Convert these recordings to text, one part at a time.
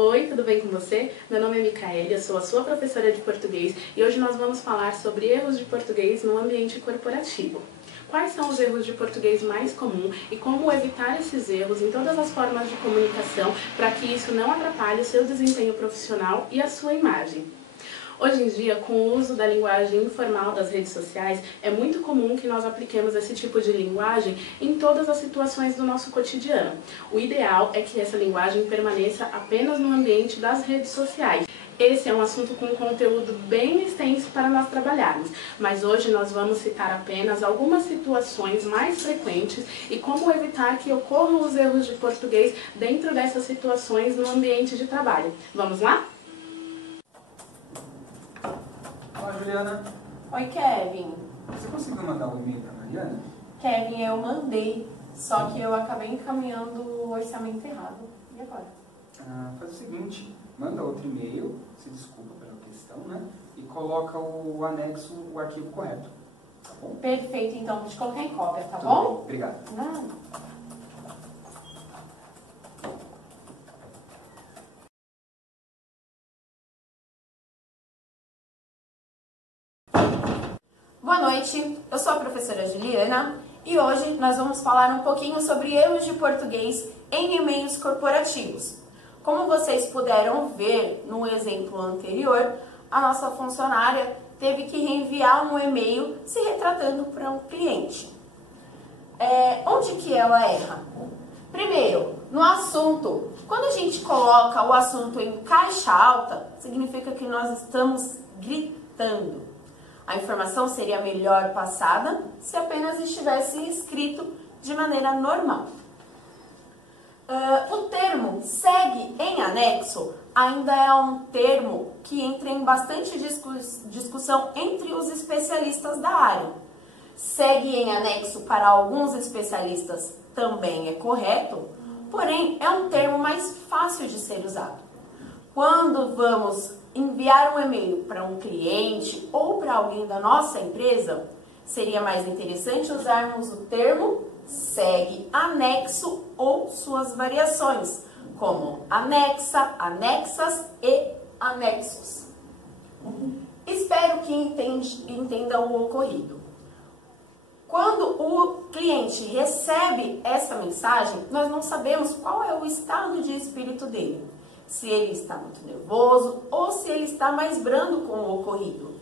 Oi, tudo bem com você? Meu nome é Micaela, eu sou a sua professora de português e hoje nós vamos falar sobre erros de português no ambiente corporativo. Quais são os erros de português mais comuns e como evitar esses erros em todas as formas de comunicação para que isso não atrapalhe o seu desempenho profissional e a sua imagem. Hoje em dia, com o uso da linguagem informal das redes sociais, é muito comum que nós apliquemos esse tipo de linguagem em todas as situações do nosso cotidiano. O ideal é que essa linguagem permaneça apenas no ambiente das redes sociais. Esse é um assunto com conteúdo bem extenso para nós trabalharmos, mas hoje nós vamos citar apenas algumas situações mais frequentes e como evitar que ocorram os erros de português dentro dessas situações no ambiente de trabalho. Vamos lá? Olá, Juliana. Oi, Kevin. Você conseguiu mandar um e-mail para Mariana? Kevin, eu mandei, só que eu acabei encaminhando o orçamento errado. E agora? Faz o seguinte, manda outro e-mail, se desculpa pela questão, né? E coloca o anexo, o arquivo correto, tá bom? Perfeito, então vou te colocar em cópia, tá Tudo bom? bem, obrigado. Não. Boa noite, eu sou a professora Juliana e hoje nós vamos falar um pouquinho sobre erros de português em e-mails corporativos. Como vocês puderam ver no exemplo anterior, a nossa funcionária teve que reenviar um e-mail se retratando para um cliente. Onde que ela erra? Primeiro, no assunto. Quando a gente coloca o assunto em caixa alta, significa que nós estamos gritando. A informação seria melhor passada se apenas estivesse escrito de maneira normal. O termo segue em anexo ainda é um termo que entra em bastante discussão entre os especialistas da área. Segue em anexo para alguns especialistas também é correto, porém é um termo mais fácil de ser usado. Quando vamos enviar um e-mail para um cliente ou para alguém da nossa empresa, seria mais interessante usarmos o termo segue anexo ou suas variações, como anexa, anexas e anexos. Espero que entendam o ocorrido. Quando o cliente recebe essa mensagem, nós não sabemos qual é o estado de espírito dele. Se ele está muito nervoso ou se ele está mais brando com o ocorrido.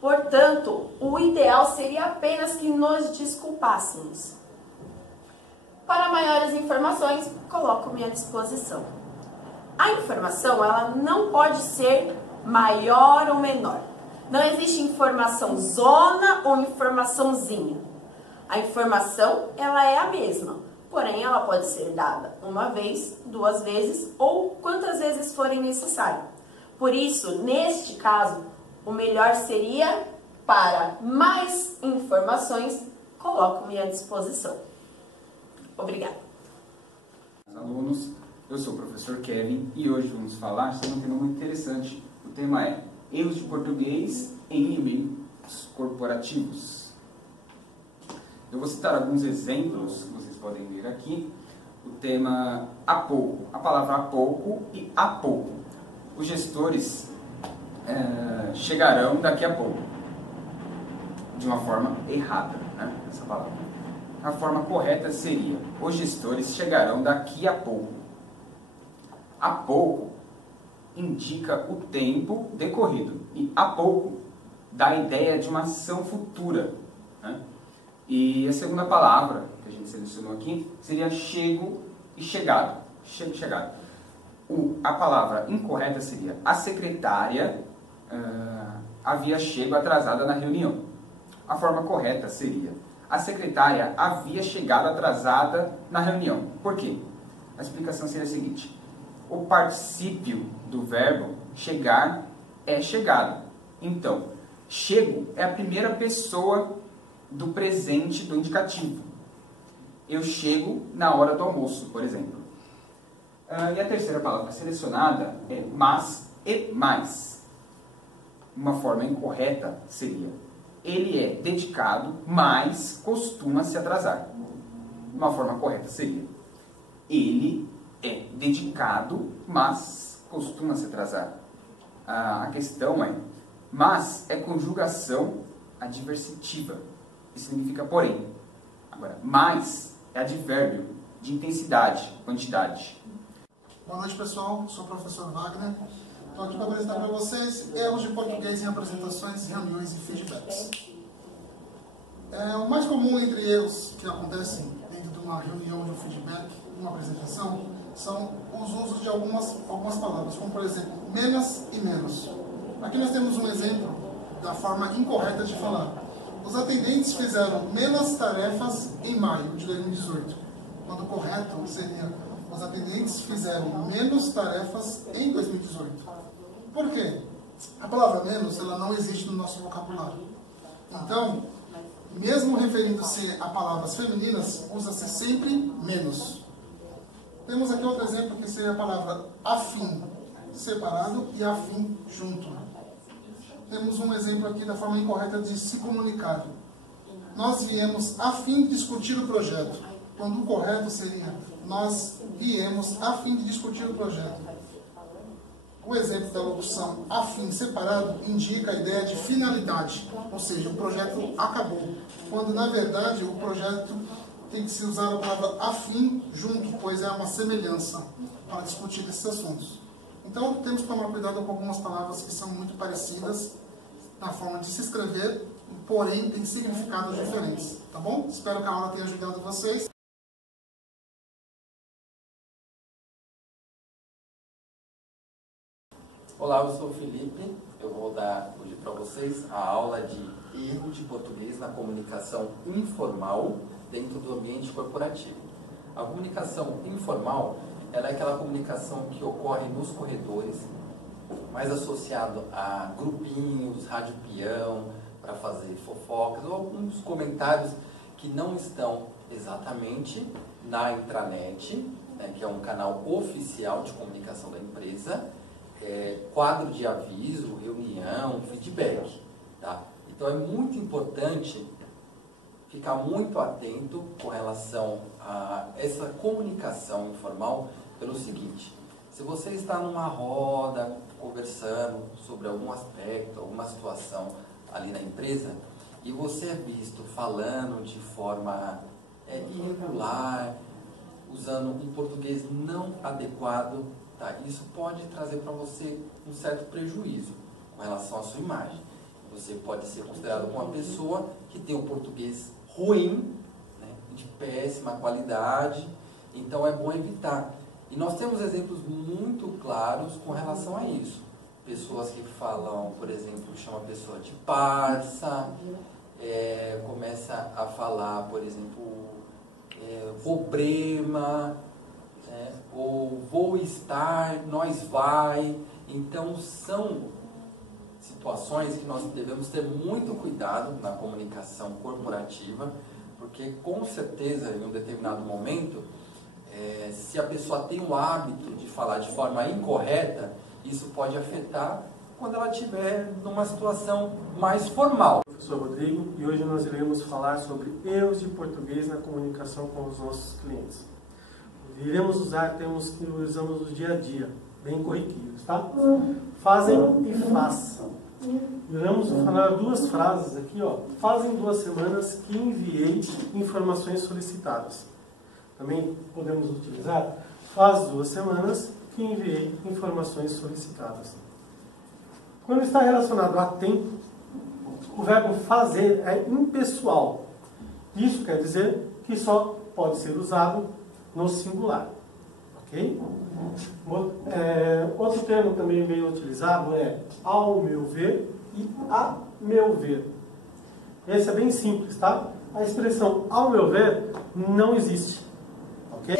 Portanto, o ideal seria apenas que nos desculpássemos. Para maiores informações, coloco-me à disposição. A informação ela não pode ser maior ou menor. Não existe informação zona ou informaçãozinha. A informação ela é a mesma. Porém, ela pode ser dada uma vez, duas vezes ou quantas vezes forem necessário. Por isso, neste caso, o melhor seria, para mais informações, coloco-me à disposição. Obrigada. Alunos, eu sou o professor Kevin e hoje vamos falar sobre um tema muito interessante. O tema é erros de português em e-mails corporativos. Eu vou citar alguns exemplos que vocês podem ver aqui. O tema há pouco, a palavra há pouco e há pouco. Os gestores chegarão daqui a pouco. De uma forma errada, né, essa palavra. A forma correta seria, os gestores chegarão daqui a pouco. Há pouco indica o tempo decorrido e há pouco dá a ideia de uma ação futura, né? E a segunda palavra que a gente selecionou aqui seria chego e chegado. Chego e chegado. A palavra incorreta seria a secretária havia chego atrasada na reunião. A forma correta seria a secretária havia chegado atrasada na reunião. Por quê? A explicação seria a seguinte. O particípio do verbo chegar é chegado. Então, chego é a primeira pessoa do presente do indicativo. Eu chego na hora do almoço, por exemplo. E a terceira palavra selecionada é mas e mais. Uma forma incorreta seria ele é dedicado, mas costuma se atrasar. Uma forma correta seria ele é dedicado, mas costuma se atrasar. A questão é, mas é conjugação adversativa. Isso significa porém. Agora, mais é advérbio de intensidade, quantidade. Boa noite, pessoal. Sou o professor Wagner. Estou aqui para apresentar para vocês erros de português em apresentações, reuniões e feedbacks. O mais comum entre erros que acontecem dentro de uma reunião, de um feedback, de uma apresentação, são os usos de algumas palavras, como por exemplo, menos e menos. Aqui nós temos um exemplo da forma incorreta de falar. Os atendentes fizeram menos tarefas em maio de 2018, quando o correto seria: os atendentes fizeram menos tarefas em 2018. Por quê? A palavra menos, ela não existe no nosso vocabulário. Então, mesmo referindo-se a palavras femininas, usa-se sempre menos. Temos aqui outro exemplo que seria a palavra afim separado e afim junto. Temos um exemplo aqui da forma incorreta de se comunicar. Nós viemos a fim de discutir o projeto, quando o correto seria: nós viemos a fim de discutir o projeto. O exemplo da locução a fim separado indica a ideia de finalidade, ou seja, o projeto acabou, quando na verdade o projeto tem que se usar a palavra a fim junto, pois é uma semelhança para discutir esses assuntos. Então temos que tomar cuidado com algumas palavras que são muito parecidas na forma de se escrever, porém têm significados diferentes, tá bom? Espero que a aula tenha ajudado vocês. Olá, eu sou o Felipe. Eu vou dar hoje para vocês a aula de erro de português na comunicação informal dentro do ambiente corporativo. A comunicação informal ela é aquela comunicação que ocorre nos corredores, mais associado a grupinhos, rádio peão, para fazer fofocas ou alguns comentários que não estão exatamente na intranet, né, que é um canal oficial de comunicação da empresa, quadro de aviso, reunião, feedback. Tá? Então é muito importante ficar muito atento com relação a essa comunicação informal pelo seguinte: se você está numa roda conversando sobre algum aspecto, alguma situação ali na empresa e você é visto falando de forma irregular, usando um português não adequado, tá? Isso pode trazer para você um certo prejuízo com relação à sua imagem. Você pode ser considerado uma pessoa que tem um português ruim, né, de péssima qualidade, então é bom evitar. E nós temos exemplos muito claros com relação a isso. Pessoas que falam, por exemplo, chama a pessoa de parça, começa a falar, por exemplo, problema, ou vou estar, nós vai. Então são situações que nós devemos ter muito cuidado na comunicação corporativa, porque com certeza em um determinado momento, se a pessoa tem o hábito de falar de forma incorreta, isso pode afetar quando ela estiver numa situação mais formal. Professor Rodrigo, e hoje nós iremos falar sobre erros de português na comunicação com os nossos clientes. Iremos usar termos que usamos no dia a dia, bem corriqueiros, tá? Fazem e façam. Iremos falar duas frases aqui, ó. Fazem 2 semanas que enviei informações solicitadas. Também podemos utilizar faz 2 semanas que enviei informações solicitadas. Quando está relacionado a tempo, o verbo fazer é impessoal. Isso quer dizer que só pode ser usado no singular. Ok? Outro termo também bem utilizado é ao meu ver e a meu ver. Esse é bem simples, tá? A expressão ao meu ver não existe. Ok?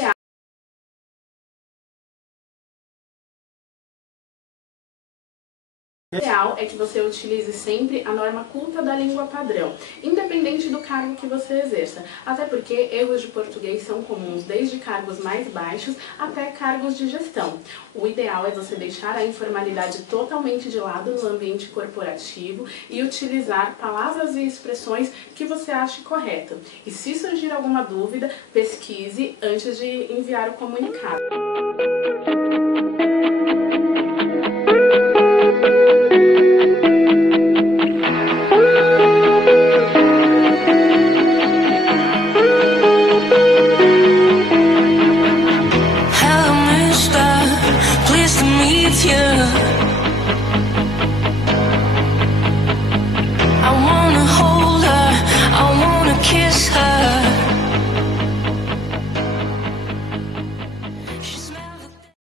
O ideal é que você utilize sempre a norma culta da língua padrão, independente do cargo que você exerça. Até porque erros de português são comuns desde cargos mais baixos até cargos de gestão. O ideal é você deixar a informalidade totalmente de lado no ambiente corporativo e utilizar palavras e expressões que você ache correto. E se surgir alguma dúvida, pesquise antes de enviar o comunicado.